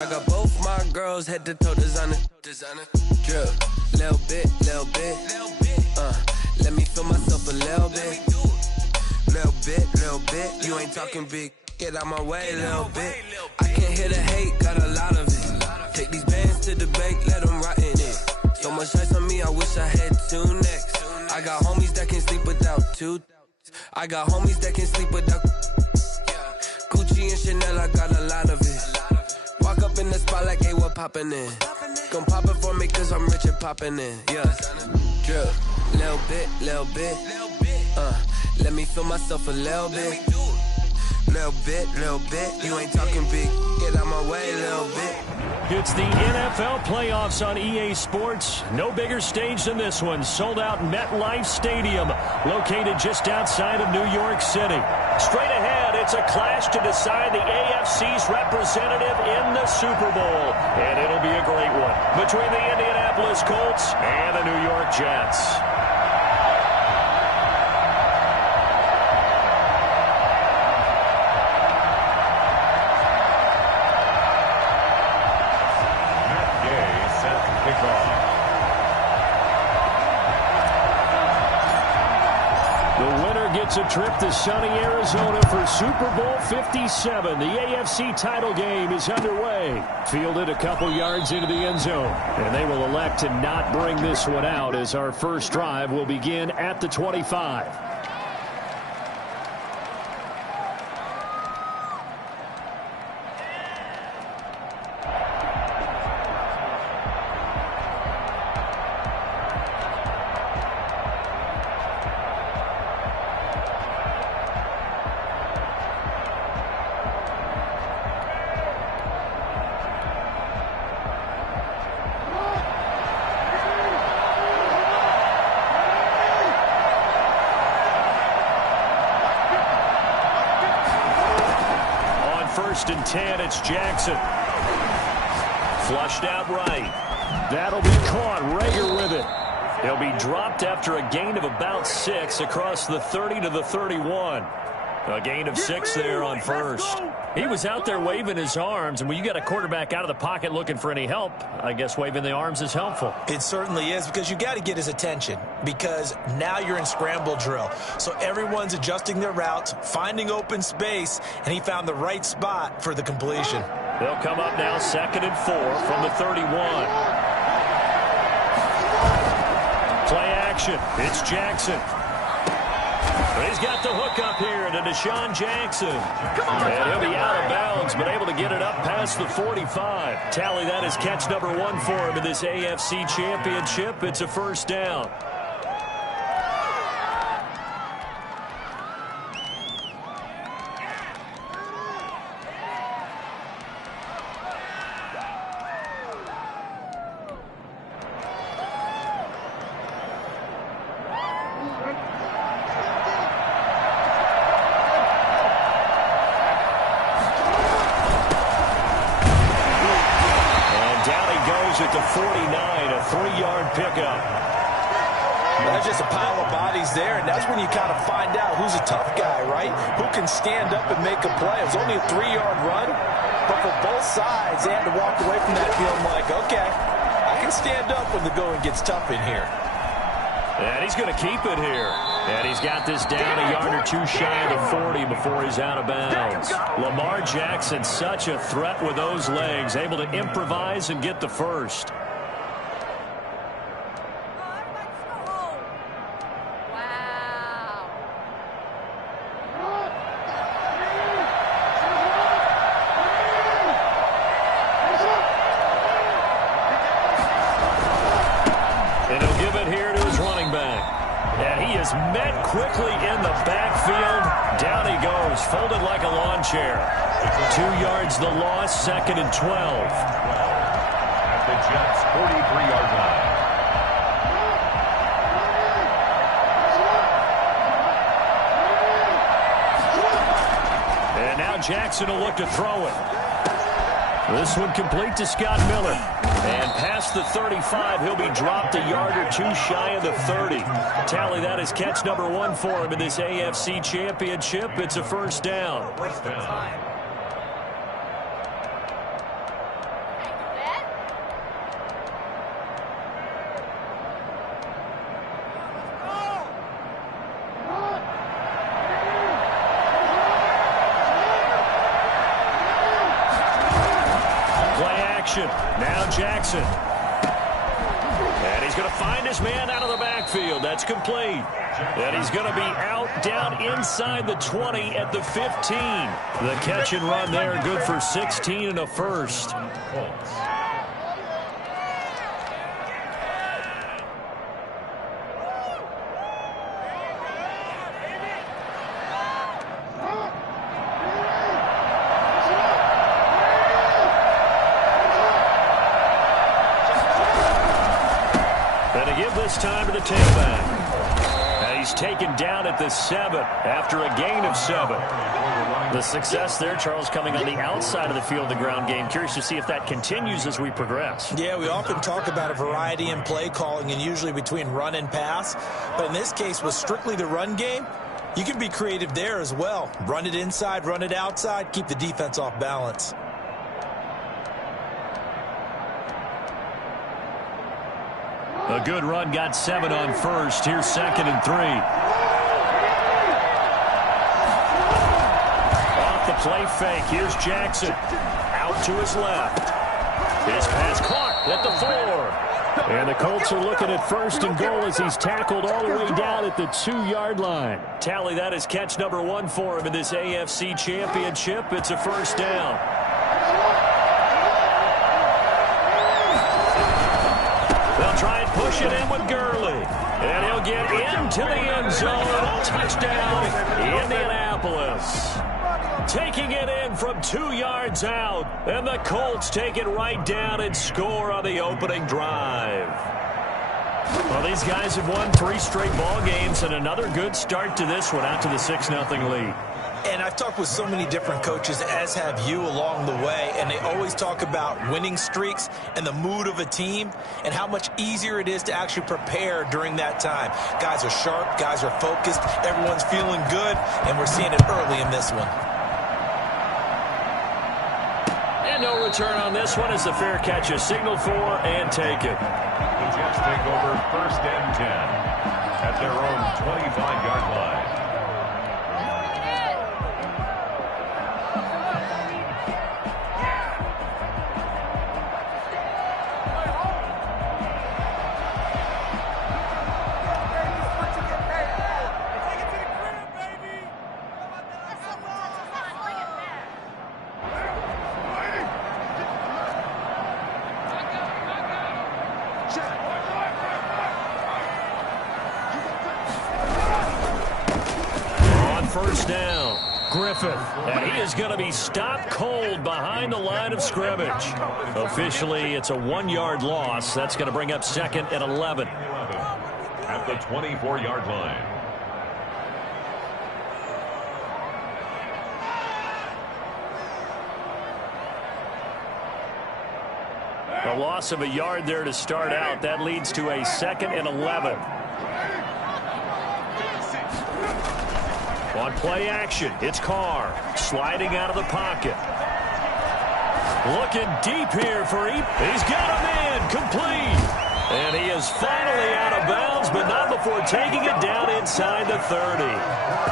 I got both my girls head to toe designer. Drip, little bit. Let me feel myself a little bit. Little bit. You ain't talking big. Get out my way, little bit. I can't hear the hate, got a lot of it. Take these bands to the bank, let them rot in it. So much ice on me, I wish I had two necks. I got homies that can sleep without two. I got homies that can sleep without Gucci and Chanel, I got a lot of it. Walk up in the spot like, hey, what poppin' in? Gon' pop it for me cause I'm rich and poppin' in. Yeah, drip, little bit. Let me feel myself a little bit. Little bit. You ain't talking big. Get out my way, little bit. It's the NFL playoffs on EA Sports. No bigger stage than this one. Sold out MetLife Stadium, located just outside of New York City. Straight ahead, it's a clash to decide the AFC's representative in the Super Bowl. And it'll be a great one between the Indianapolis Colts and the New York Jets. It's a trip to sunny Arizona for Super Bowl 57. The AFC title game is underway. Fielded a couple yards into the end zone. And they will elect to not bring this one out as our first drive will begin at the 25. First and 10, it's Jackson. Flushed out right. That'll be caught. Rager with it. He'll be dropped after a gain of about 6 across the 30 to the 31. A gain of 6 there on first. He was out there waving his arms, and when you got a quarterback out of the pocket looking for any help, I guess waving the arms is helpful. It certainly is, because you got to get his attention, because now you're in scramble drill. So everyone's adjusting their routes, finding open space, and he found the right spot for the completion. They'll come up now 2nd and 4 from the 31. Play action. It's Jackson. He's got the hook up here to Deshaun Jackson. And he'll be out of bounds, but able to get it up past the 45. Tally that is catch number 1 for him in this AFC Championship. It's a first down. At the 49, a 3-yard pickup. That's just a pile of bodies there, and that's when you kind of find out who's a tough guy, right? Who can stand up and make a play. It was only a 3-yard run, but for both sides, they had to walk away from that feeling like, okay, I can stand up when the going gets tough in here. And he's going to keep it here. And he's got this down a yard or 2 shy of the 40 before he's out of bounds. Lamar Jackson, such a threat with those legs, able to improvise and get the first. And he'll give it here to his running back. And he is met quickly in the backfield. Down he goes, folded like a lawn chair. 2 yards the loss, 2nd and 12. At the Jets' 43-yard line. And now Jackson will look to throw it. This one complete to Scott Miller. And past the 35, he'll be dropped a yard or 2 shy of the 30. Tally that is catch number 1 for him in this AFC Championship. It's a first down. action. Now Jackson. And he's going to find his man out of the backfield. That's complete. And he's going to be out down inside the 20 at the 15. The catch and run there, good for 16 and a first. Time to the tailback. And he's taken down at the 7 after a gain of 7. The success there, Charles, coming on the outside of the field, the ground game. Curious to see if that continues as we progress. Yeah, we often talk about a variety in play calling and usually between run and pass. But in this case, with strictly the run game, you can be creative there as well. Run it inside, run it outside, keep the defense off balance. A good run, got 7 on first. Here's 2nd and 3. Off the play fake. Here's Jackson. Out to his left. His pass caught at the 4. And the Colts are looking at 1st and goal as he's tackled all the way down at the 2-yard line. Tally, that is catch number 1 for him in this AFC Championship. It's a first down. They'll try and push it in with Gurley. And he'll get into the end zone. Touchdown, Indianapolis. Taking it in from 2 yards out. And the Colts take it right down and score on the opening drive. Well, these guys have won 3 straight ball games and another good start to this one out to the 6-0 lead. And I've talked with so many different coaches, as have you, along the way, and they always talk about winning streaks and the mood of a team and how much easier it is to actually prepare during that time. Guys are sharp, guys are focused, everyone's feeling good, and we're seeing it early in this one. And no return on this one as the fair catch is signaled for and taken. The Jets take over 1st and 10 at their own 25-yard line. First down, Griffith, and he is going to be stopped cold behind the line of scrimmage. Officially, it's a 1-yard loss. That's going to bring up 2nd and 11. At the 24-yard line. A loss of a yard there to start out. That leads to a 2nd and 11. On play action, it's Carr sliding out of the pocket. Looking deep here for he's got him in, complete. And he is finally out of bounds, but not before taking it down inside the 30.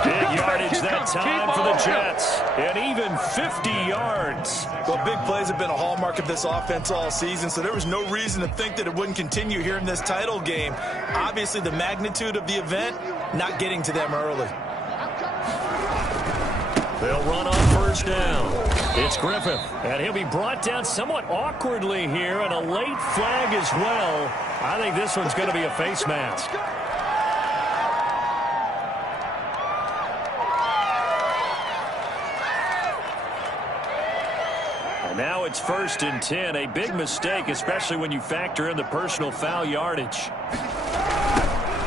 Big yardage that time for the Jets, and even 50 yards. Well, big plays have been a hallmark of this offense all season, so there was no reason to think that it wouldn't continue here in this title game. Obviously, the magnitude of the event, not getting to them early. They'll run on first down. It's Griffith, and he'll be brought down somewhat awkwardly here, and a late flag as well. I think this one's going to be a face mask. And now it's 1st and 10, a big mistake, especially when you factor in the personal foul yardage.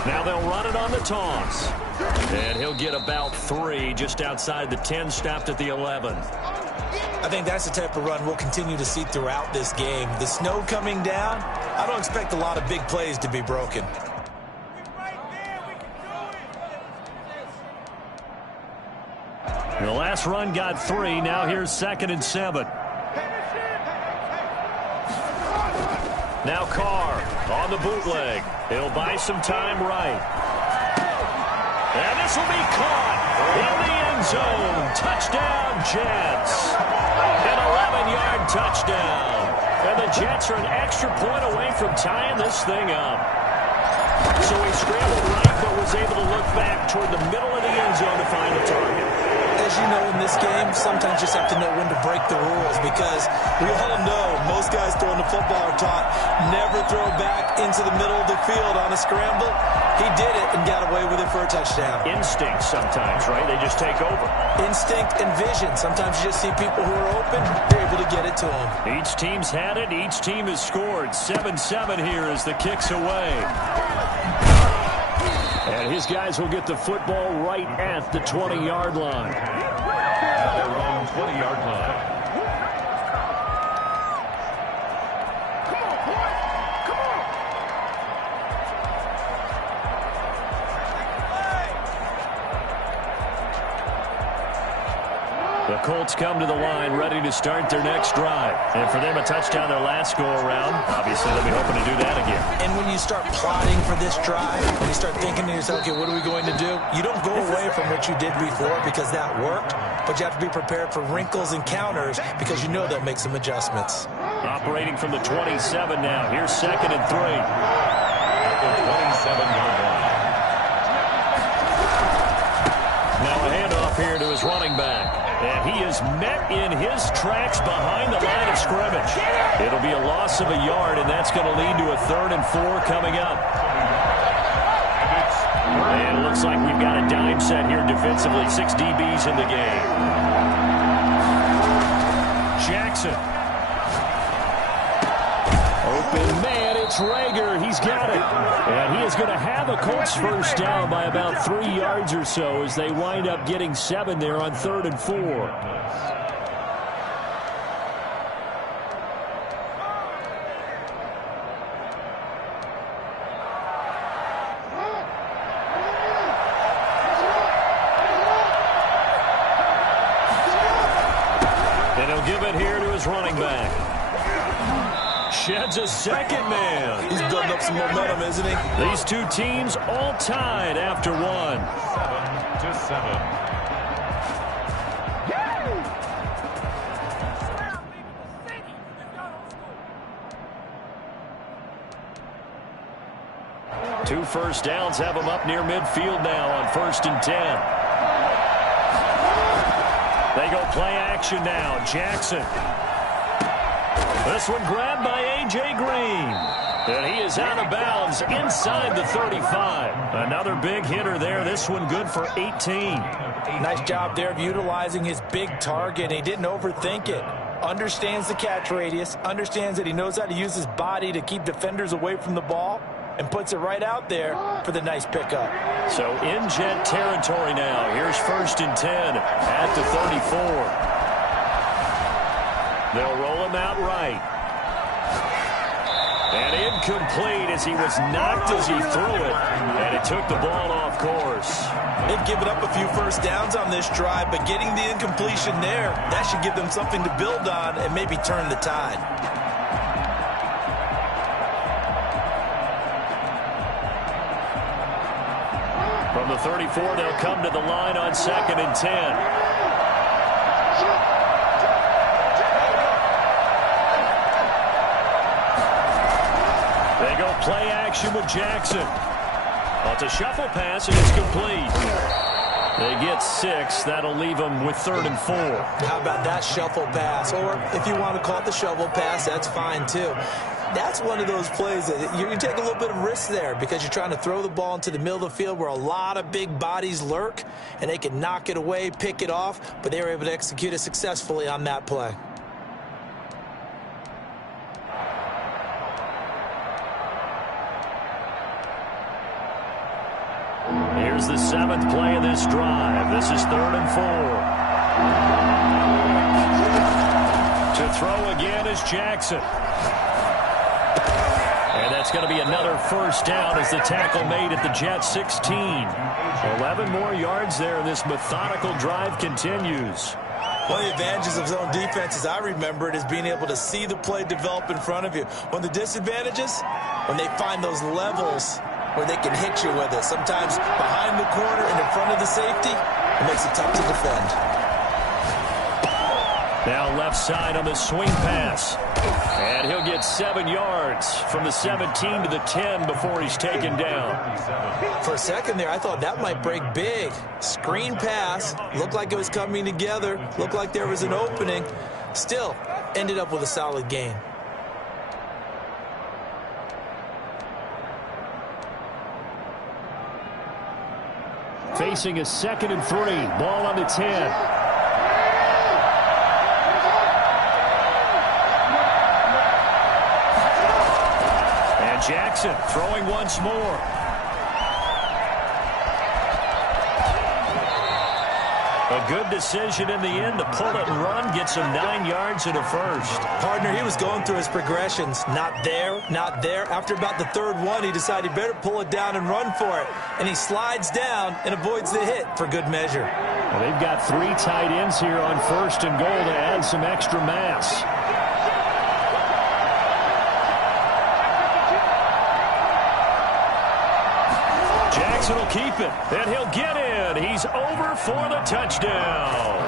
Now they'll run it on the toss. And he'll get about 3 just outside the 10, stopped at the 11. I think that's the type of run we'll continue to see throughout this game. The snow coming down, I don't expect a lot of big plays to be broken. The last run got 3. Now here's 2nd and 7. Now Carr on the bootleg. He'll buy some time right. And this will be caught in the end zone. Touchdown, Jets. An 11-yard touchdown. And the Jets are an extra point away from tying this thing up. So he scrambled right, but was able to look back toward the middle of the end zone to find the target. As you know, in this game, sometimes you just have to know when to break the rules, because we all know most guys throwing the football are taught never throw back into the middle of the field on a scramble. He did it and got away with it for a touchdown. Instinct sometimes, right? They just take over. Instinct and vision. Sometimes you just see people who are open, you're able to get it to them. Each team's had it. Each team has scored. 7-7 here as the kick's away. And his guys will get the football right at the 20-yard line. At their own 20-yard line. The Colts come to the line ready to start their next drive. And for them, a touchdown their last go-around. Obviously, they'll be hoping to do that again. And when you start plotting for this drive, when you start thinking to yourself, okay, what are we going to do? You don't go away from what you did before because that worked, but you have to be prepared for wrinkles and counters because you know they'll make some adjustments. Operating from the 27 now. Here's 2nd and 3. At the 27-yard line. Now a handoff here to his running back. And he is met in his tracks behind the line of scrimmage. It'll be a loss of a yard, and that's going to lead to a 3rd and 4 coming up. And it looks like we've got a dime set here defensively. 6 DBs in the game. Jackson. Open man, it's Rager. He's got it. And he is going to have a Colts first down by about 3 yards or so as they wind up getting 7 there on 3rd and 4. And he'll give it here to his running back. Sheds a second man. He's building up some momentum, isn't he? These two teams all tied after 1. 7-7. Two first downs have them up near midfield now on 1st and 10. They go play action now. Jackson. This one grabbed by A.J. Green. And he is out of bounds inside the 35. Another big hitter there. This one good for 18. Nice job there of utilizing his big target. He didn't overthink it. Understands the catch radius. Understands that he knows how to use his body to keep defenders away from the ball. And puts it right out there for the nice pickup. So in Jet territory now. Here's 1st and 10 at the 34. They'll roll him out right. And incomplete as he was knocked as he threw it. And it took the ball off course. They've given up a few first downs on this drive, but getting the incompletion there, that should give them something to build on and maybe turn the tide. From the 34, they'll come to the line on 2nd and 10. They go play action with Jackson. Well, it's a shuffle pass, and it's complete. They get 6. That'll leave them with 3rd and 4. How about that shuffle pass? Or if you want to call it the shovel pass, that's fine too. That's one of those plays that you take a little bit of risk there because you're trying to throw the ball into the middle of the field where a lot of big bodies lurk, and they can knock it away, pick it off, but they were able to execute it successfully on that play. Here's the 7th play of this drive. This is 3rd and 4. To throw again is Jackson. And that's going to be another first down as the tackle made at the Jets 16. 11 more yards there. This methodical drive continues. One of the advantages of zone defense, as I remember it, is being able to see the play develop in front of you. One of the disadvantages, when they find those levels where they can hit you with it. Sometimes behind the corner and in front of the safety, it makes it tough to defend. Now left side on the swing pass. And he'll gets 7 yards from the 17 to the 10 before he's taken down. For a second there, I thought that might break big. Screen pass. Looked like it was coming together. Looked like there was an opening. Still, ended up with a solid gain. Facing a 2nd and 3. Ball on the 10. Jackson throwing once more. A good decision in the end to pull it and run, gets him 9 yards and a first. Partner, he was going through his progressions. Not there, not there. After about the 3rd one, he decided he better pull it down and run for it. And he slides down and avoids the hit for good measure. Well, they've got 3 tight ends here on 1st and goal to add some extra mass. Jackson will keep it, and he'll get in. He's over for the touchdown.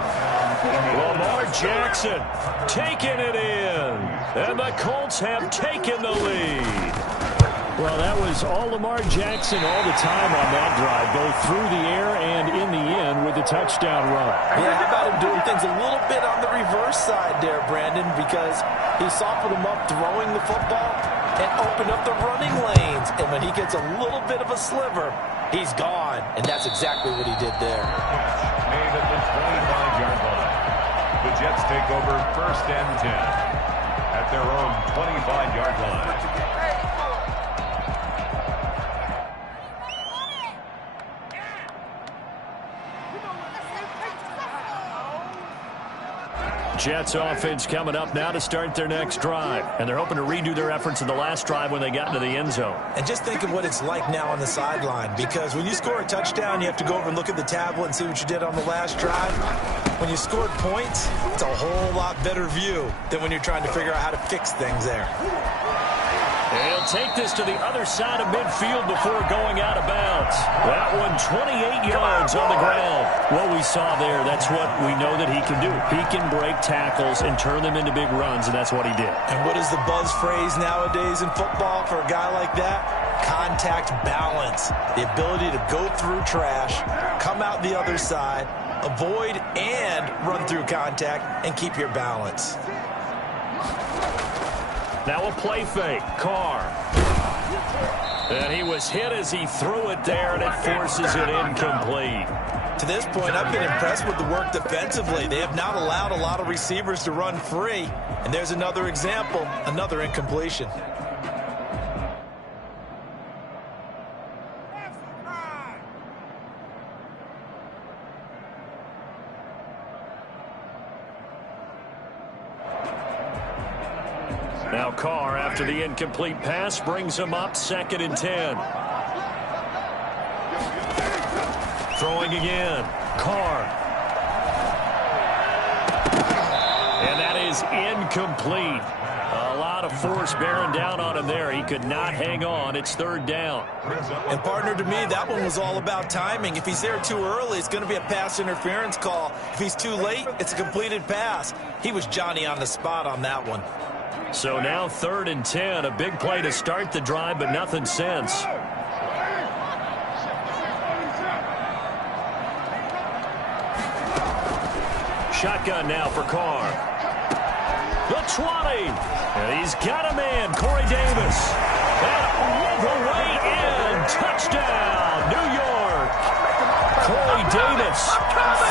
Lamar Jackson taking it in, and the Colts have taken the lead. Well, that was all Lamar Jackson all the time on that drive, both through the air and in the end with the touchdown run. Yeah, how about him doing things a little bit on the reverse side there, Brandon, because he softened him up throwing the football and opened up the running lanes. And when he gets a little bit of a sliver, he's gone. And that's exactly what he did there. Made at the 25-yard line. The Jets take over 1st and 10 at their own 25-yard line. Jets offense coming up now to start their next drive. And they're hoping to redo their efforts in the last drive when they got into the end zone. And just think of what it's like now on the sideline, because when you score a touchdown, you have to go over and look at the tablet and see what you did on the last drive. When you scored points, it's a whole lot better view than when you're trying to figure out how to fix things there. He'll take this to the other side of midfield before going out of bounds. That one 28 yards on the ground. What we saw there, that's what we know that he can do. He can break tackles and turn them into big runs, and that's what he did. And what is the buzz phrase nowadays in football for a guy like that? Contact balance. The ability to go through trash, come out the other side, avoid and run through contact, and keep your balance. Now a play fake. Carr. And he was hit as he threw it there, and it forces it incomplete. To this point, I've been impressed with the work defensively. They have not allowed a lot of receivers to run free. And there's another example, another incompletion. Now Carr, after the incomplete pass, brings him up 2nd and 10. Throwing again. Carr. And that is incomplete. A lot of force bearing down on him there. He could not hang on. It's 3rd down. And partner, to me, that one was all about timing. If he's there too early, it's going to be a pass interference call. If he's too late, it's a completed pass. He was Johnny on the spot on that one. So now 3rd and 10, a big play to start the drive, but nothing since. Shotgun now for Carr. The 20. And he's got a man, Corey Davis. And all the way in. Touchdown, New York. Corey Davis,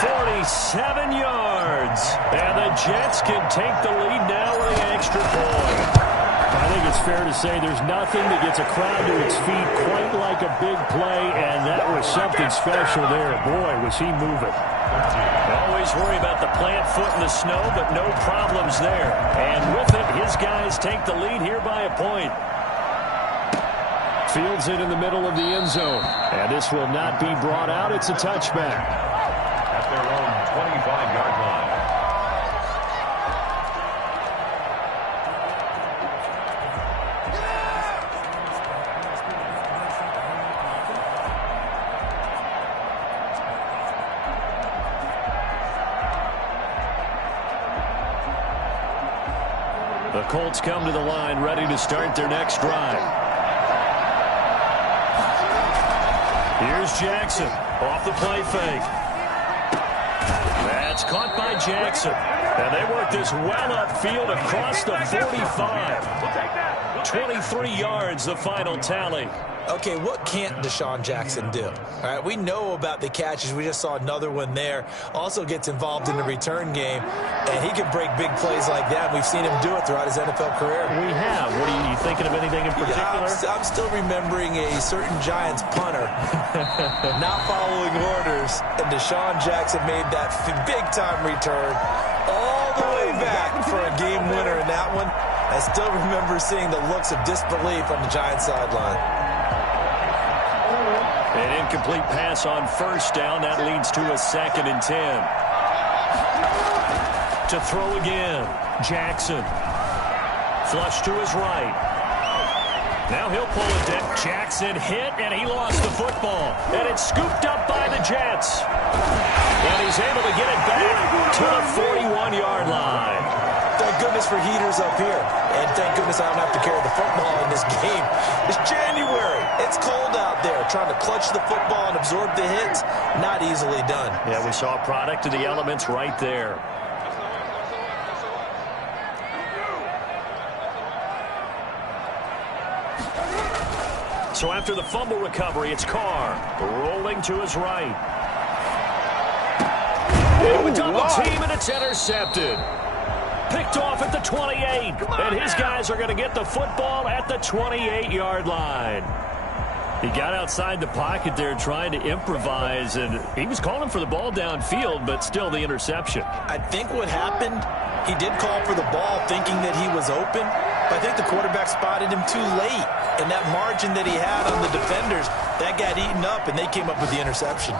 47 yards. And the Jets can take the lead now with an extra point. I think it's fair to say there's nothing that gets a crowd to its feet quite like a big play, and that was something special there. Boy, was he moving. Always worry about the plant foot in the snow, but no problems there. And with it, his guys take the lead here by a point. Fields it in the middle of the end zone. And this will not be brought out. It's a touchback. At their own 25-yard line. The Colts come to the line, ready to start their next drive. Here's Jackson off the play fake. That's caught by Jackson. And they work this well upfield across the 45. 23 yards, the final tally. Okay, what can't Deshaun Jackson do? All right, we know about the catches. We just saw another one there. Also gets involved in the return game, and he can break big plays like that. We've seen him do it throughout his NFL career. We have. What are you thinking of anything in particular? Yeah, I'm still remembering a certain Giants punter not following orders, and Deshaun Jackson made that big-time return all the way back for a game winner in that one. I still remember seeing the looks of disbelief on the Giants sideline. An incomplete pass on first down. That leads to a 2nd and 10. To throw again. Jackson. Flush to his right. Now he'll pull it down. Jackson hit, and he lost the football. And it's scooped up by the Jets. And he's able to get it back to the 41-yard line. Thank goodness for heaters up here. And thank goodness I don't have to carry the football in this game. It's January. It's cold out there. Trying to clutch the football and absorb the hits, not easily done. Yeah, we saw a product of the elements right there. So after the fumble recovery, it's Carr rolling to his right. Oh, double team, and it's intercepted. Picked off at the 28, and his guys are going to get the football at the 28-yard line. He got outside the pocket there trying to improvise, and he was calling for the ball downfield, but still the interception. I think what happened, he did call for the ball thinking that he was open, but I think the quarterback spotted him too late, and that margin that he had on the defenders, that got eaten up, and they came up with the interception.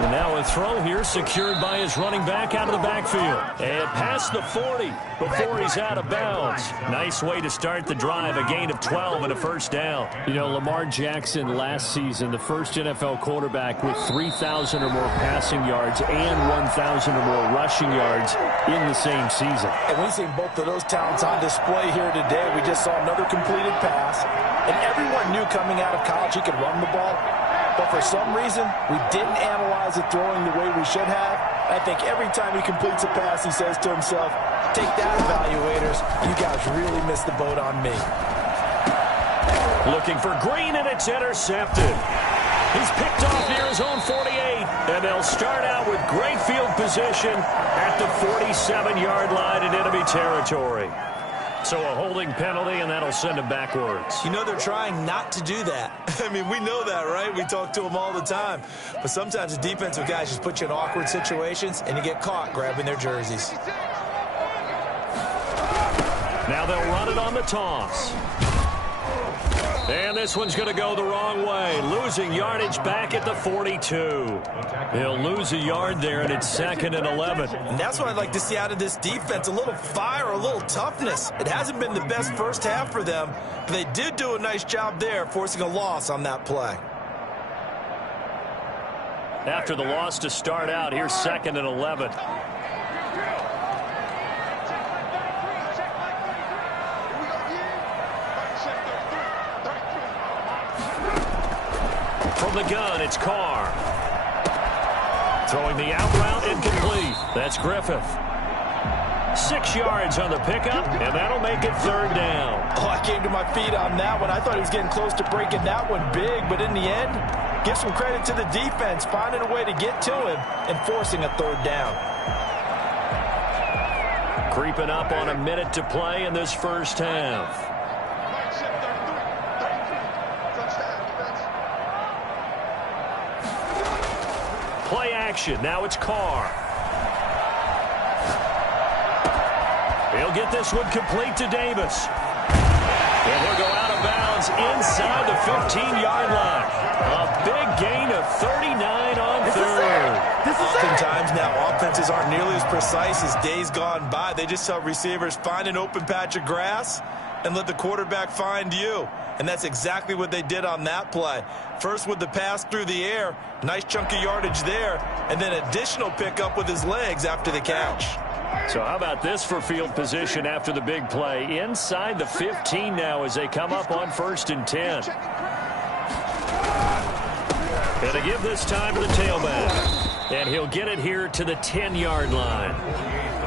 And now a throw here secured by his running back out of the backfield. And past the 40 before he's out of bounds. Nice way to start the drive, a gain of 12 and a first down. You know, Lamar Jackson last season, the first NFL quarterback with 3,000 or more passing yards and 1,000 or more rushing yards in the same season. And we've seen both of those talents on display here today. We just saw another completed pass. And everyone knew coming out of college he could run the ball. But for some reason, we didn't analyze it throwing the way we should have. I think every time he completes a pass, he says to himself, take that, evaluators. You guys really missed the boat on me. Looking for Green, and it's intercepted. He's picked off near his own 48. And they'll start out with great field position at the 47-yard line in enemy territory. So a holding penalty, and that'll send him backwards. You know, they're trying not to do that. I mean, we know that, right? We talk to them all the time. But sometimes the defensive guys just put you in awkward situations, and you get caught grabbing their jerseys. Now they'll run it on the toss. And this one's going to go the wrong way. Losing yardage back at the 42. He'll lose a yard there, and it's 2nd and 11. And that's what I'd like to see out of this defense, a little fire, a little toughness. It hasn't been the best first half for them, but they did do a nice job there, forcing a loss on that play. After the loss to start out, here's 2nd and 11. From the gun, it's Carr. Throwing the out route, incomplete. That's Griffith. 6 yards on the pickup, and that'll make it 3rd down. Oh, I came to my feet on that one. I thought he was getting close to breaking that one big, but in the end, give some credit to the defense, finding a way to get to him and forcing a 3rd down. Creeping up on a minute to play in this first half. Play action. Now it's Carr. He'll get this one complete to Davis. And he'll go out of bounds inside the 15-yard line. A big gain of 39 on 3rd. Oftentimes now, offenses aren't nearly as precise as days gone by. They just tell receivers, find an open patch of grass and let the quarterback find you. And that's exactly what they did on that play. First with the pass through the air, nice chunk of yardage there, and then additional pickup with his legs after the catch. So how about this for field position after the big play? Inside the 15 now as they come up on 1st and 10. And to give this time to the tailback. And he'll get it here to the 10-yard line.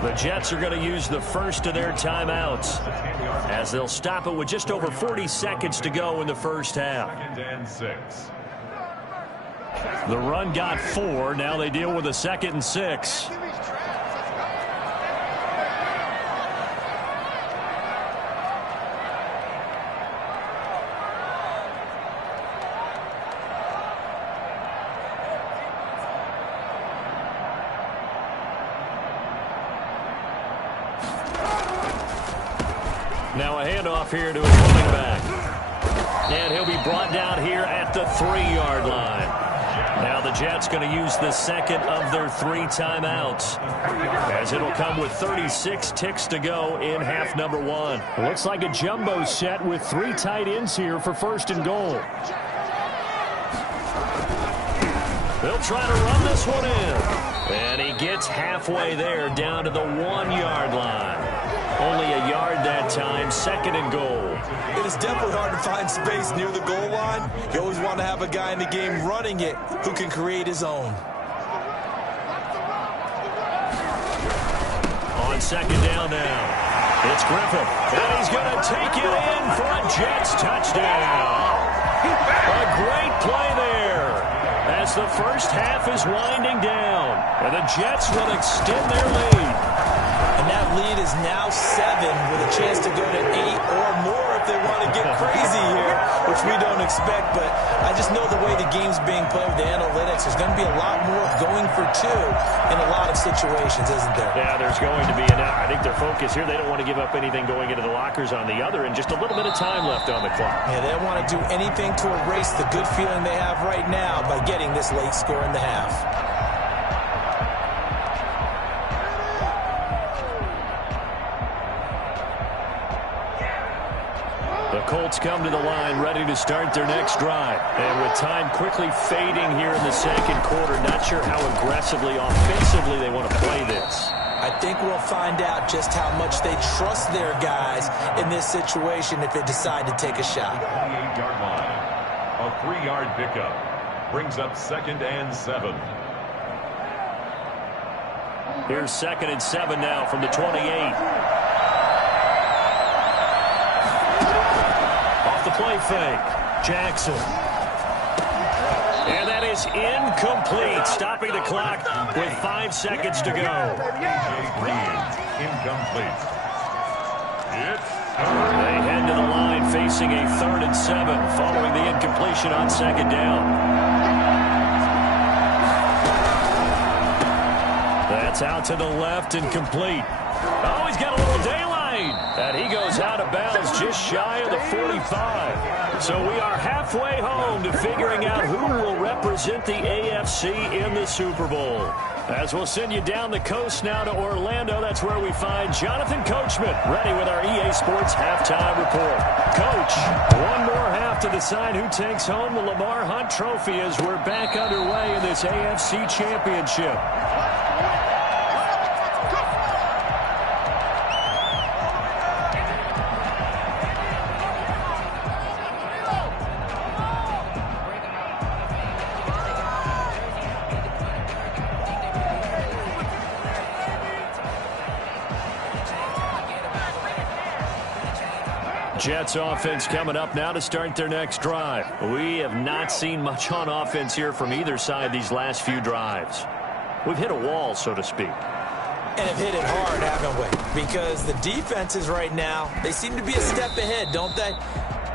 The Jets are going to use the first of their timeouts as they'll stop it with just over 40 seconds to go in the first half. 2nd and 6. The run got 4. Now they deal with a 2nd and 6. Now a handoff here to his running back. And he'll be brought down here at the 3-yard line. Now the Jets going to use the second of their 3 timeouts, as it'll come with 36 ticks to go in half number 1. Looks like a jumbo set with 3 tight ends here for 1st and goal. They'll try to run this one in. And he gets halfway there down to the 1-yard line. Only a yard that time, 2nd and goal. It is definitely hard to find space near the goal line. You always want to have a guy in the game running it who can create his own. On 2nd down now, it's Griffin. And he's going to take it in for a Jets touchdown. A great play there as the first half is winding down. And the Jets will extend their lead. And that lead is now 7 with a chance to go to 8 or more if they want to get crazy here, which we don't expect. But I just know the way the game's being played with the analytics, there's going to be a lot more going for 2 in a lot of situations, isn't there? Yeah, there's going to be. And I think their focus here, they don't want to give up anything going into the lockers on the other, and just a little bit of time left on the clock. Yeah, they don't want to do anything to erase the good feeling they have right now by getting this late score in the half. The Colts come to the line ready to start their next drive. And with time quickly fading here in the 2nd quarter, not sure how aggressively, offensively they want to play this. I think we'll find out just how much they trust their guys in this situation if they decide to take a shot. 28-yard line. A 3-yard pickup. Brings up 2nd and 7. Here's 2nd and 7 now from the 28. The play fake. Jackson. And that is incomplete, stopping the clock with 5 seconds to go. A.J. Green, incomplete. They head to the line facing a 3rd and 7 following the incompletion on 2nd down. That's out to the left and complete. Oh, he's got a little daylight. And he goes out of bounds just shy of the 45. So we are halfway home to figuring out who will represent the AFC in the Super Bowl. As we'll send you down the coast now to Orlando, that's where we find Jonathan Coachman, ready with our EA Sports halftime report. Coach, one more half to decide who takes home the Lamar Hunt Trophy as we're back underway in this AFC Championship. Jets offense coming up now to start their next drive. We have not seen much on offense here from either side these last few drives. We've hit a wall, so to speak. And have hit it hard, haven't we? Because the defenses right now, they seem to be a step ahead, don't they?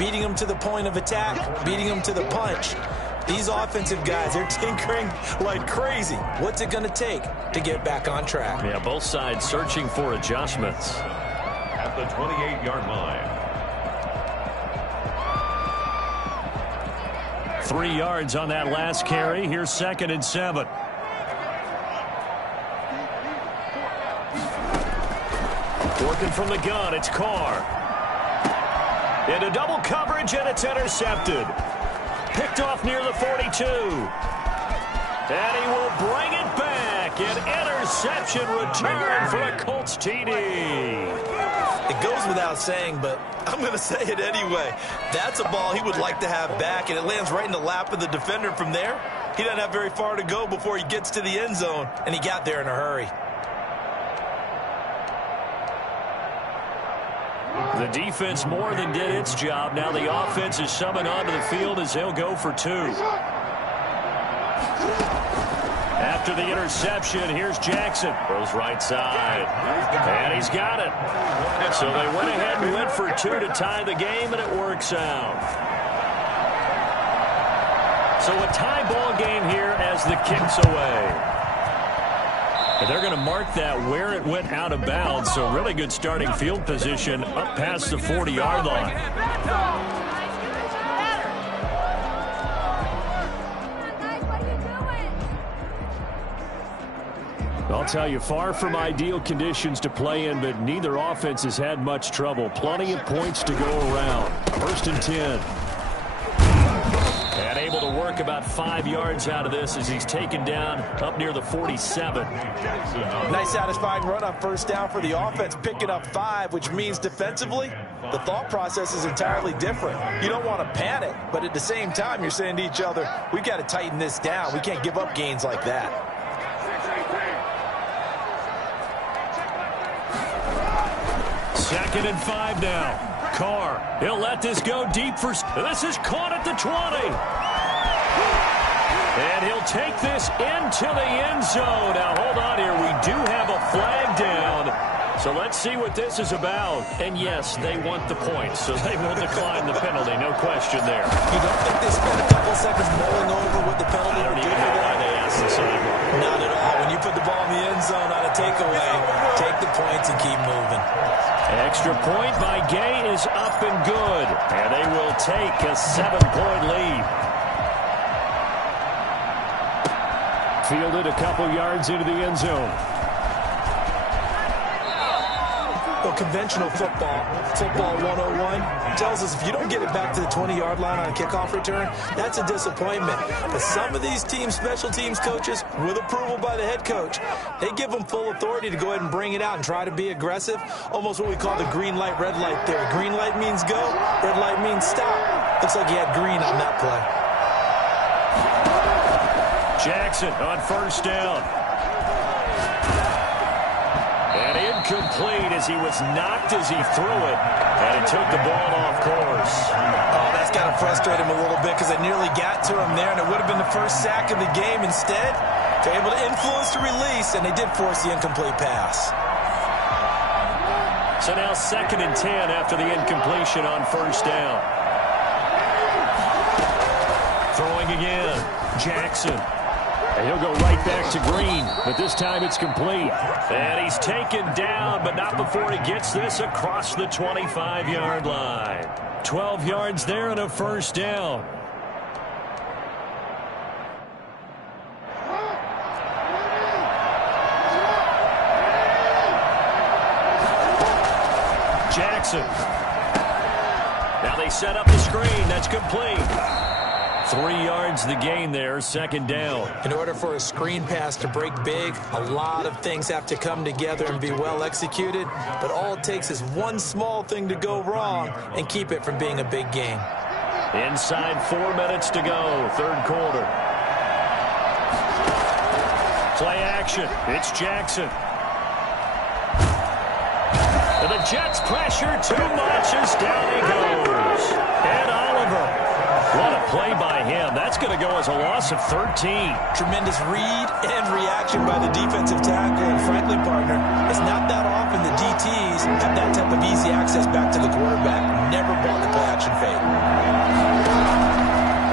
Beating them to the point of attack, beating them to the punch. These offensive guys, they're tinkering like crazy. What's it going to take to get back on track? Yeah, both sides searching for adjustments. At the 28-yard line. 3 yards on that last carry. Here's 2nd and 7. Working from the gun, it's Carr. Into double coverage, and it's intercepted. Picked off near the 42. And he will bring it back and Interception return for a Colts TD. It goes without saying, but I'm going to say it anyway. That's a ball he would like to have back, and it lands right in the lap of the defender from there. He doesn't have very far to go before he gets to the end zone, and he got there in a hurry. The defense more than did its job. Now the offense is summoned onto the field as they'll go for 2. After the interception, here's Jackson. Throws right side. And he's got it. So they went ahead and went for 2 to tie the game, and it works out. So a tie ball game here as the kick's away. And they're going to mark that where it went out of bounds. So really good starting field position up past the 40-yard line. I'll tell you, far from ideal conditions to play in, but neither offense has had much trouble. Plenty of points to go around. 1st and 10. And able to work about 5 yards out of this as he's taken down up near the 47. Nice satisfying run on 1st down for the offense, picking up 5, which means defensively, the thought process is entirely different. You don't want to panic, but at the same time, you're saying to each other, we've got to tighten this down. We can't give up gains like that. Second and 5 now. Carr, he'll let this go deep for... This is caught at the 20. And he'll take this into the end zone. Now, hold on here. We do have a flag down. So let's see what this is about. And, yes, they want the points, so they will decline the penalty. No question there. You don't think they spent a couple seconds mulling over what the penalty would do for why they asked the sideline. Not at all. When you put the ball in the end zone on a takeaway, take the points and keep moving. Extra point by Gay is up and good. And they will take a 7-point lead. Fielded a couple yards into the end zone. Well, conventional football 101, tells us if you don't get it back to the 20-yard line on a kickoff return, that's a disappointment. But some of these special teams coaches, with approval by the head coach, they give them full authority to go ahead and bring it out and try to be aggressive. Almost what we call the green light, red light theory. Green light means go, red light means stop. Looks like he had green on that play. Jackson on 1st down. And incomplete as he was knocked as he threw it. And it took the ball off course. Oh, that's got to frustrate him a little bit because it nearly got to him there, and it would have been the first sack of the game. Instead, they're able to influence the release, and they did force the incomplete pass. So now 2nd and 10 after the incompletion on 1st down. Throwing again. Jackson. And he'll go right back to Green, but this time it's complete. And he's taken down, but not before he gets this across the 25-yard line. 12 yards there and a 1st down. Jackson. Now they set up the screen. That's complete. 3 yards the gain there, 2nd down. In order for a screen pass to break big, a lot of things have to come together and be well executed, but all it takes is one small thing to go wrong and keep it from being a big gain. Inside 4 minutes to go, 3rd quarter. Play action. It's Jackson. And the Jets pressure too much as down he goes. And Oliver. What a play by him. That's going to go as a loss of 13. Tremendous read and reaction by the defensive tackle. And frankly, partner, it's not that often the DTs have that type of easy access back to the quarterback. Never bought the play action fade.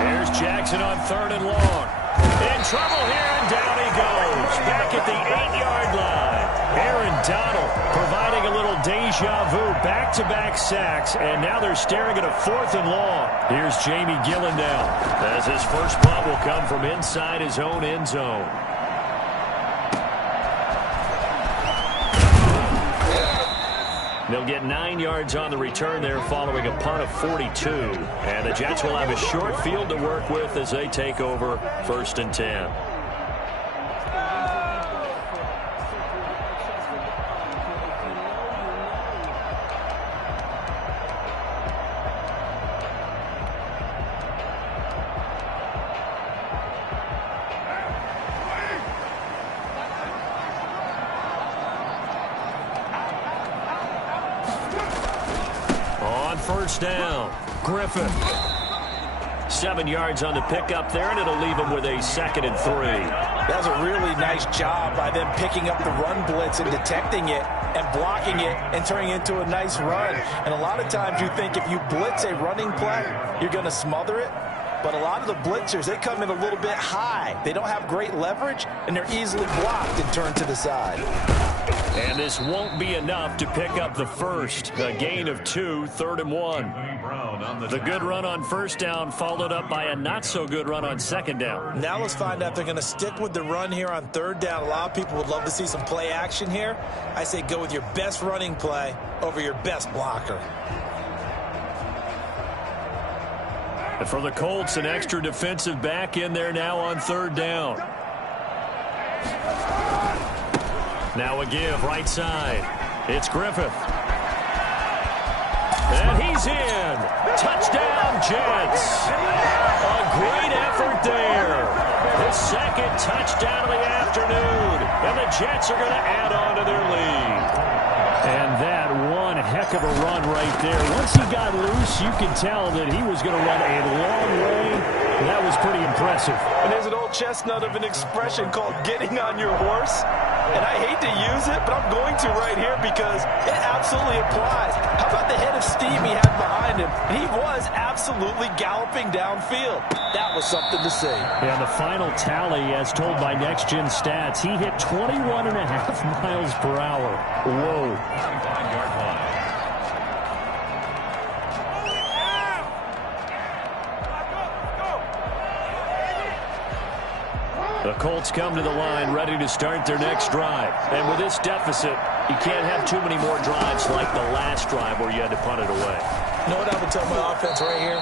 There's Jackson on 3rd and long. In trouble here, and down he goes. Back at the 8-yard line. Aaron Donald providing a little deja vu. Back-to-back sacks, and now they're staring at a 4th and long. Here's Jamie Gillen now, as his first punt will come from inside his own end zone. They'll get 9 yards on the return there following a punt of 42. And the Jets will have a short field to work with as they take over 1st and 10. on first down. Griffith. 7 yards on the pickup there, and it'll leave him with a 2nd and 3. That was a really nice job by them picking up the run blitz and detecting it and blocking it and turning it into a nice run. And a lot of times you think if you blitz a running play, you're going to smother it. But a lot of the blitzers, they come in a little bit high. They don't have great leverage, and they're easily blocked and turned to the side. And this won't be enough to pick up the first. A gain of 2, 3rd and 1. The good run on first down followed up by a not-so-good run on 2nd down. Now let's find out if they're going to stick with the run here on 3rd down. A lot of people would love to see some play action here. I say go with your best running play over your best blocker. And for the Colts, an extra defensive back in there now on 3rd down. Now a give, right side. It's Griffith. And he's in. Touchdown, Jets. A great effort there. His 2nd touchdown of the afternoon. And the Jets are going to add on to their lead. And that one heck of a run right there. Once he got loose, you could tell that he was going to run a long way. That was pretty impressive. And there's an old chestnut of an expression called getting on your horse. And I hate to use it, but I'm going to right here because it absolutely applies. How about the head of steam he had behind him? He was absolutely galloping downfield. That was something to see. Yeah, the final tally, as told by Next Gen Stats, he hit 21.5 miles per hour. Whoa. 25-yard line. The Colts come to the line ready to start their next drive. And with this deficit, you can't have too many more drives like the last drive where you had to punt it away. You know what I would tell my offense right here?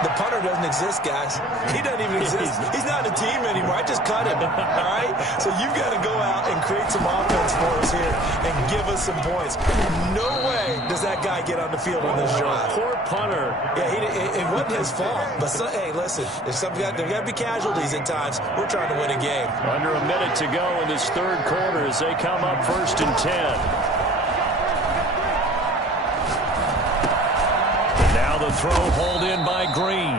The punter doesn't exist, guys. He doesn't even exist. He's not a team anymore. I just cut him, all right? So you've got to go out and create some offense for us here and give us some points. No way does that guy get on the field on this drive. Poor punter. Yeah, it wasn't his fault. But, hey, listen, there's got to be casualties at times. We're trying to win a game. Under a minute to go in this 3rd quarter as they come up 1st and 10. The throw hauled in by Green.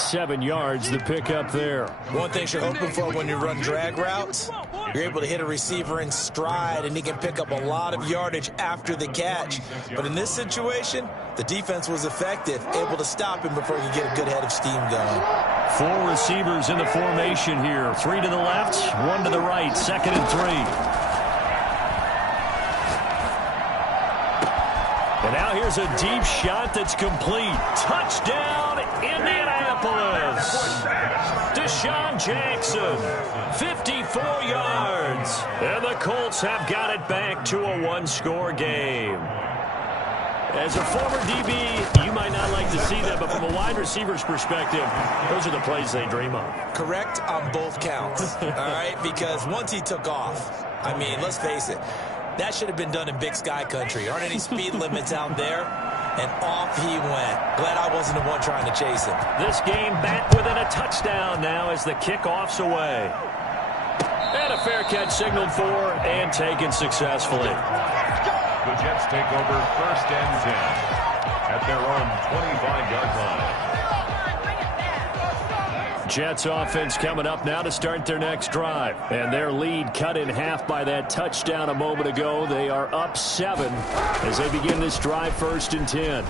7 yards the pickup there. One thing you're hoping for when you run drag routes, you're able to hit a receiver in stride and he can pick up a lot of yardage after the catch. But in this situation, the defense was effective, able to stop him before he could get a good head of steam going. 4 receivers in the formation here. 3 to the left, 1 to the right. 2nd and 3. And now here's a deep shot that's complete. Touchdown, Indianapolis. Deshaun Jackson, 54 yards. And the Colts have got it back to a 1-score game. As a former DB, you might not like to see that, but from a wide receiver's perspective, those are the plays they dream of. Correct on both counts, all right? Because once he took off, I mean, let's face it, that should have been done in Big Sky country. Aren't any speed limits out there? And off he went. Glad I wasn't the one trying to chase him. This game back within a touchdown now as the kickoff's away. And a fair catch signaled for and taken successfully. The Jets take over 1st and 10 at their own 25-yard line. Jets offense coming up now to start their next drive. And their lead cut in half by that touchdown a moment ago. They are up 7 as they begin this drive 1st and 10.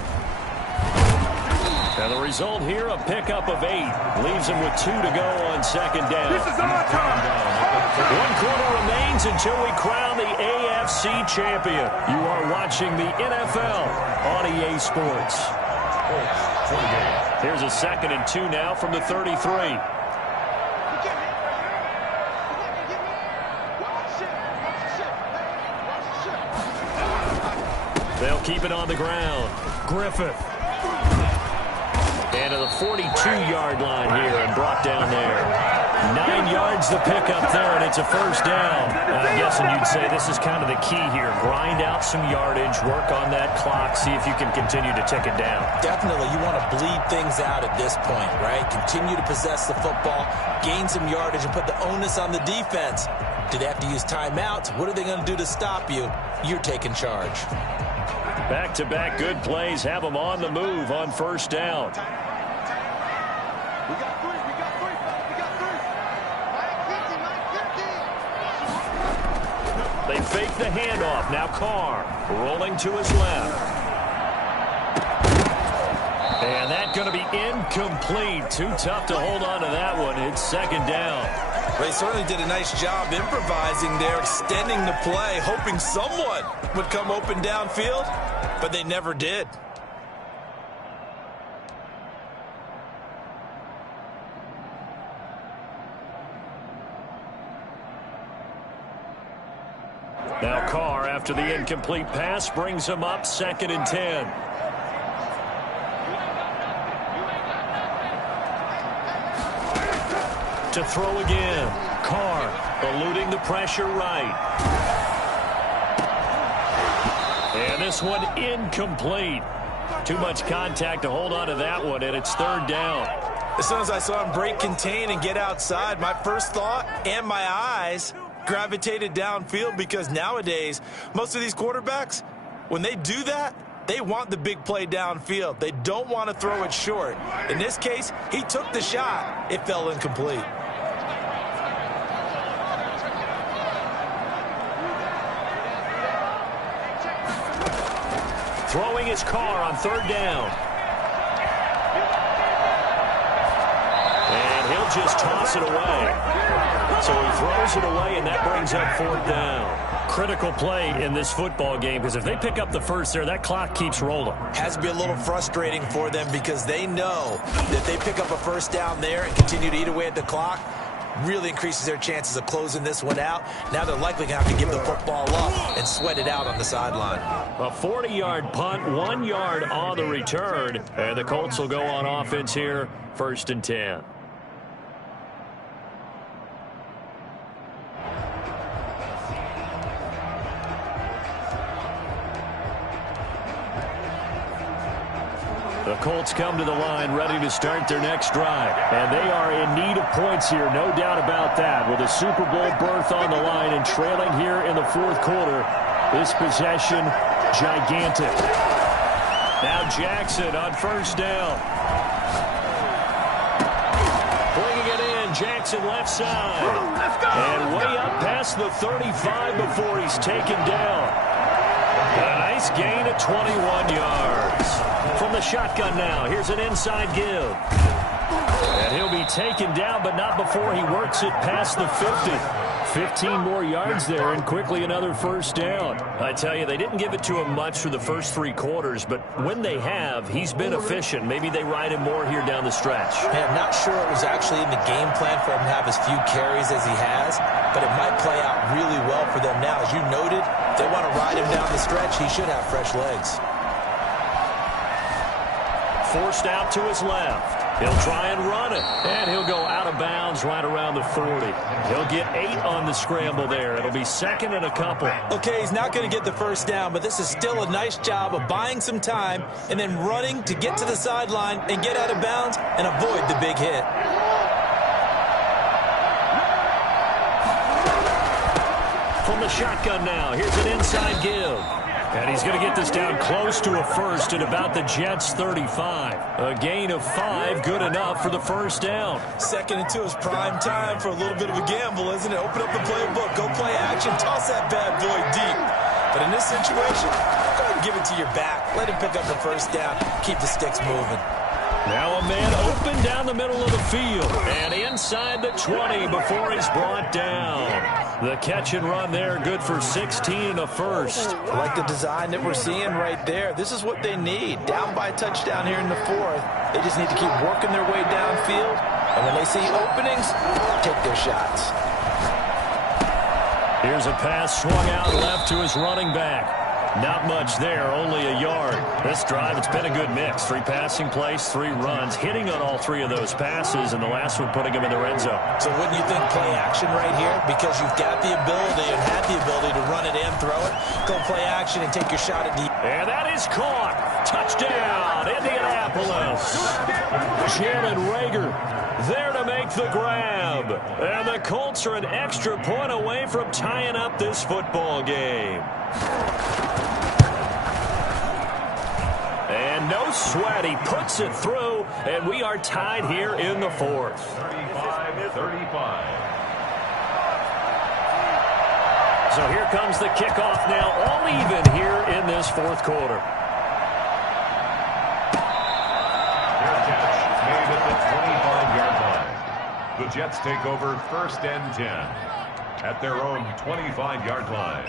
And the result here, a pickup of 8. Leaves them with 2 to go on 2nd down. This is our time. 1 quarter remains until we crown the AFC champion. You are watching the NFL on EA Sports. Here's a 2nd and 2 now from the 33. They'll keep it on the ground. Griffith. And to the 42-yard line here and brought down there. 9 yards the pickup there, and it's a 1st down. I'm guessing you'd say this is kind of the key here. Grind out some yardage, work on that clock, see if you can continue to tick it down. Definitely. You want to bleed things out at this point, right? Continue to possess the football, gain some yardage, and put the onus on the defense. Do they have to use timeouts? What are they going to do to stop you? You're taking charge. Back-to-back good plays have them on the move on first down. They fake the handoff. Now Carr rolling to his left. And that's going to be incomplete. Too tough to hold on to that one. It's second down. They certainly did a nice job improvising there, extending the play, hoping someone would come open downfield, but they never did. Now Carr, after the incomplete pass, brings him up 2nd and 10. To throw again. Carr eluding the pressure right. And this one incomplete. Too much contact to hold on to that one, and it's 3rd down. As soon as I saw him break contain and get outside, my first thought and my eyes gravitated downfield, because nowadays, most of these quarterbacks, when they do that, they want the big play downfield. They don't want to throw it short. In this case, he took the shot. It fell incomplete. Throwing his Carr on 3rd down. And he'll just toss it away. So he throws it away, and that brings up 4th down. Critical play in this football game, because if they pick up the first there, that clock keeps rolling. Has to be a little frustrating for them, because they know that they pick up a first down there and continue to eat away at the clock, really increases their chances of closing this one out. Now they're likely going to have to give the football up and sweat it out on the sideline. A 40-yard punt, 1 yard on the return, and the Colts will go on offense here, 1st and 10. The Colts come to the line ready to start their next drive. And they are in need of points here, no doubt about that. With a Super Bowl berth on the line and trailing here in the 4th quarter, this possession, gigantic. Now Jackson on 1st down. Bringing it in, Jackson left side. And way up past the 35 before he's taken down. A nice gain of 21 yards. From the shotgun now, here's an inside give. And he'll be taken down, but not before he works it past the 50. 15 more yards there, and quickly another 1st down. I tell you, they didn't give it to him much for the first 3 quarters, but when they have, he's been efficient. Maybe they ride him more here down the stretch. Hey, I'm not sure it was actually in the game plan for him to have as few carries as he has, but it might play out really well for them now. As you noted, if they want to ride him down the stretch, he should have fresh legs. Forced out to his left. He'll try and run it, and he'll go out of bounds right around the 40. He'll get 8 on the scramble there. It'll be 2nd and a couple. Okay, he's not going to get the first down, but this is still a nice job of buying some time and then running to get to the sideline and get out of bounds and avoid the big hit. From the shotgun now, here's an inside give. And he's going to get this down close to a first at about the Jets' 35. A gain of 5, good enough for the first down. 2nd and 2 is prime time for a little bit of a gamble, isn't it? Open up the playbook, go play action, toss that bad boy deep. But in this situation, go ahead and give it to your back. Let him pick up the first down, keep the sticks moving. Now a man open down the middle of the field and inside the 20 before he's brought down. The catch and run there, good for 16 and a first. I like the design that we're seeing right there. This is what they need. Down by a touchdown here in the 4th. They just need to keep working their way downfield. And when they see openings, take their shots. Here's a pass swung out left to his running back. Not much there, only a yard. This drive, it's been a good mix. 3 passing plays, 3 runs, hitting on all 3 of those passes, and the last one putting him in the red zone. So wouldn't you think play action right here? Because you've got the ability and had the ability to run it and throw it. Go play action and take your shot at the... And that is caught. Touchdown, Indianapolis. Jalen Reagor there to make the grab. And the Colts are an extra point away from tying up this football game. and no sweat. He puts it through, and we are tied here in the fourth. 35-35. So here comes the kickoff now, all even here in this fourth quarter. Fair catch made at the 25-yard line. The Jets take over 1st and 10 at their own 25-yard line.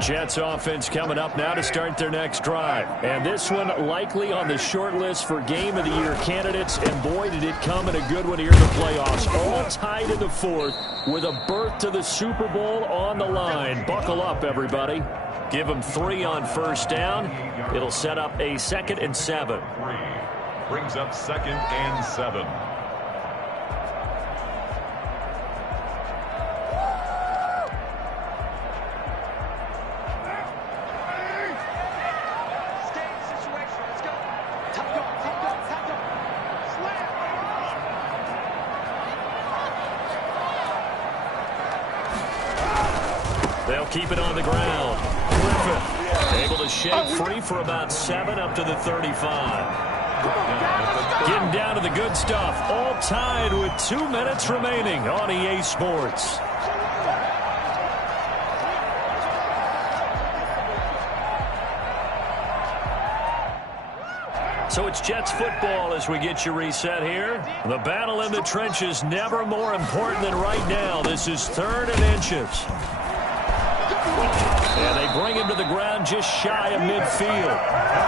Jets offense coming up now to start their next drive. And this one likely on the short list for Game of the Year candidates. And boy, did it come in a good one here in the playoffs. All tied in the fourth with a berth to the Super Bowl on the line. Buckle up, everybody. Give them 3 on first down. It'll set up a 2nd and 7. 3 brings up 2nd and 7. They'll keep it on the ground. Griffith able to shake free for about 7 up to the 35. Getting down to the good stuff. All tied with 2 minutes remaining on EA Sports. So it's Jets football as we get you reset here. The battle in the trenches never more important than right now. This is 3rd and inches. And they bring him to the ground just shy of midfield.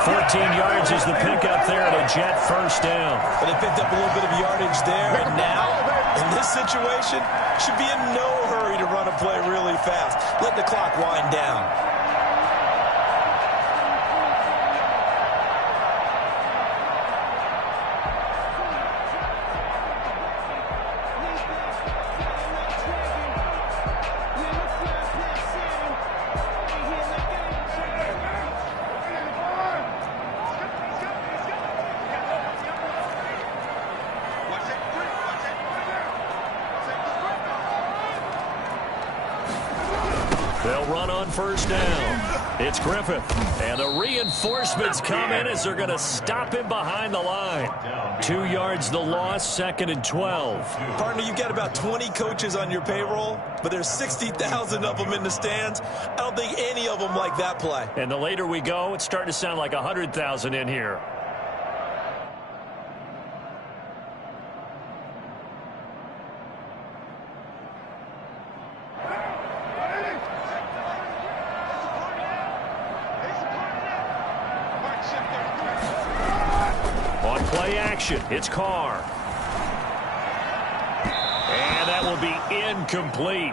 14 yards is the pickup there, and a Jet first down. But they picked up a little bit of yardage there, and now, in this situation, should be in no hurry to run a play really fast. Let the clock wind down. They'll run on first down. It's Griffith. And the reinforcements come in as they're going to stop him behind the line. 2 yards the loss, 2nd and 12. Partner, you've got about 20 coaches on your payroll, but there's 60,000 of them in the stands. I don't think any of them like that play. And the later we go, it's starting to sound like 100,000 in here. It's Carr. And that will be incomplete.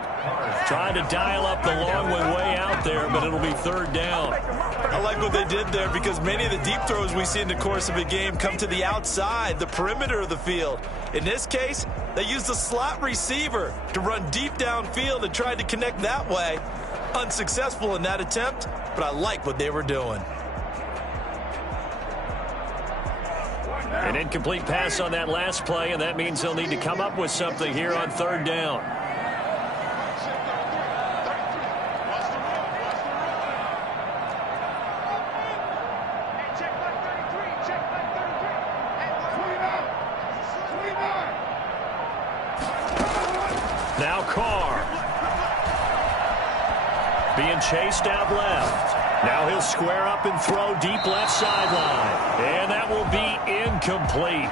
Trying to dial up the long way out there, but it'll be 3rd down. I like what they did there because many of the deep throws we see in the course of a game come to the outside, the perimeter of the field. In this case, they used the slot receiver to run deep downfield and tried to connect that way. Unsuccessful in that attempt, but I like what they were doing. An incomplete pass on that last play, and that means they'll need to come up with something here on 3rd down. Now Carr. Being chased out left. Now he'll square up and throw deep left sideline. And that will be incomplete.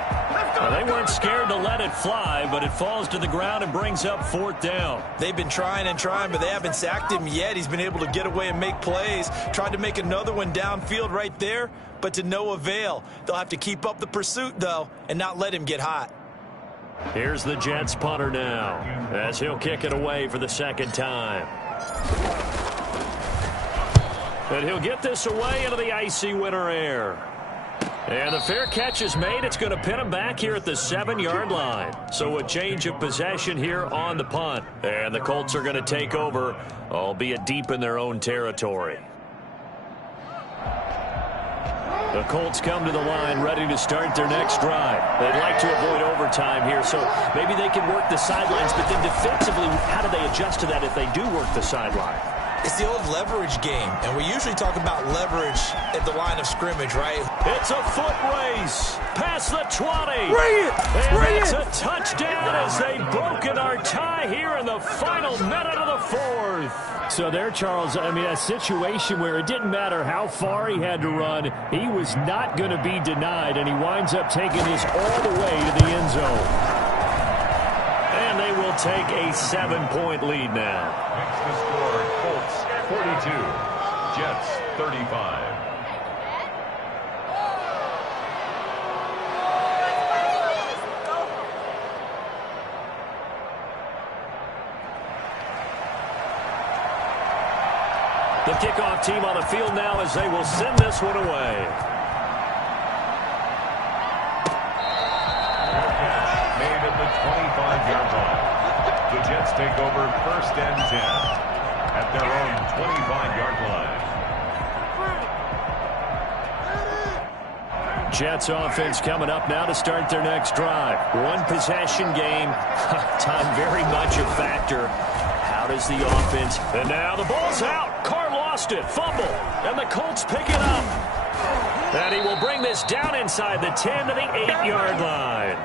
Well, they weren't scared to let it fly, but it falls to the ground and brings up 4th down. They've been trying and trying, but they haven't sacked him yet. He's been able to get away and make plays. Tried to make another one downfield right there, but to no avail. They'll have to keep up the pursuit, though, and not let him get hot. Here's the Jets punter now, as he'll kick it away for the 2nd time. And he'll get this away into the icy winter air. And the fair catch is made. It's going to pin him back here at the 7-yard line. So a change of possession here on the punt. And the Colts are going to take over, albeit deep in their own territory. The Colts come to the line ready to start their next drive. They'd like to avoid overtime here, so maybe they can work the sidelines, but then defensively, how do they adjust to that if they do work the sideline? It's the old leverage game, and we usually talk about leverage at the line of scrimmage, right? It's a foot race past the 20. Bring it! Bring It's it! a touchdown as they've broken our tie here in the final minute of the fourth. So there, Charles, I mean, a situation where it didn't matter how far he had to run, he was not going to be denied, and he winds up taking this all the way to the end zone. And they will take a 7-point lead now. Makes the score Colts 42, Jets 35. The kickoff team on the field now as they will send this one away. Made at the 25-yard line. The Jets take over first and 10 at their own 25-yard line. Jets offense coming up now to start their next drive. One possession game. Time very much a factor. How does the offense? And now the ball's out. Carr lost it. Fumble. And the Colts pick it up. And he will bring this down inside the 10 to the 8-yard line.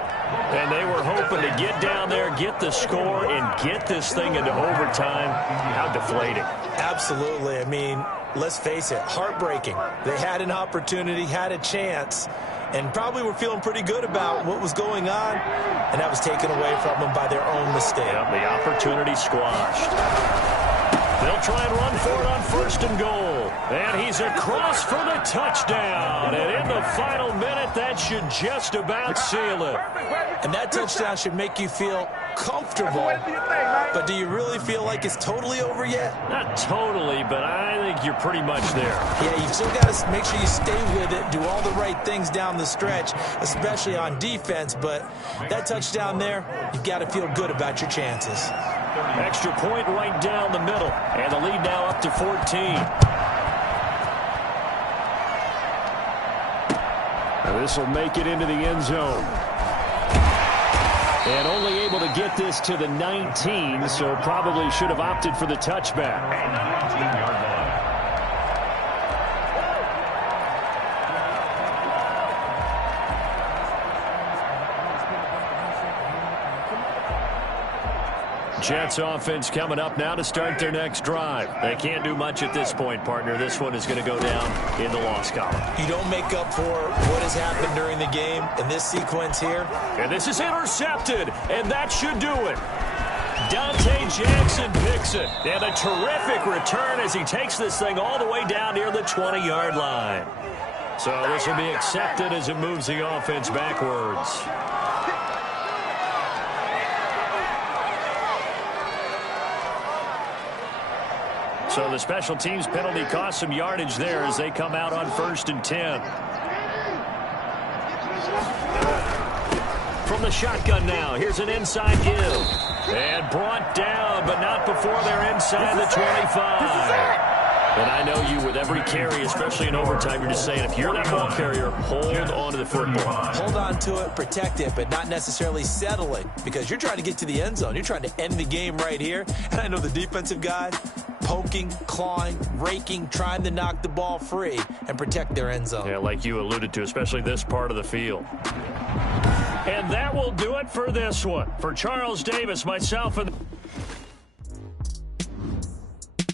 And they were hoping to get down there, get the score, and get this thing into overtime. How deflating. Absolutely. I mean, let's face it, heartbreaking. They had an opportunity, had a chance, and probably were feeling pretty good about what was going on, and that was taken away from them by their own mistake. Yep, the opportunity squashed. They'll try and run for it on first and goal. And he's across for the touchdown. And in the final minute, that should just about seal it. And that touchdown should make you feel comfortable. But do you really feel like it's totally over yet? Not totally, but I think you're pretty much there. Yeah, you've still got to make sure you stay with it, do all the right things down the stretch, especially on defense. But that touchdown there, you've got to feel good about your chances. Extra point right down the middle. And the lead now up to 14. Now this will make it into the end zone. And only able to get this to the 19, so probably should have opted for the touchback. 19-yard line. Jets offense coming up now to start their next drive. They can't do much at this point, partner. This one is going to go down in the loss column. You don't make up for what has happened during the game in this sequence here. And this is intercepted, and that should do it. Dante Jackson picks it. And a terrific return as he takes this thing all the way down near the 20-yard line. So this will be accepted as it moves the offense backwards. So the special teams penalty cost some yardage there as they come out on first and 10. From the shotgun now, here's an inside give. And brought down, but not before they're inside the 25. And I know you, with every carry, especially in overtime, you're just saying, if you're that ball carrier, hold on to the football. Hold on to it, protect it, but not necessarily settle it, because you're trying to get to the end zone. You're trying to end the game right here. And I know the defensive guy, poking, clawing, raking, trying to knock the ball free and protect their end zone. Yeah, like you alluded to, especially this part of the field. And that will do it for this one. For Charles Davis, myself, and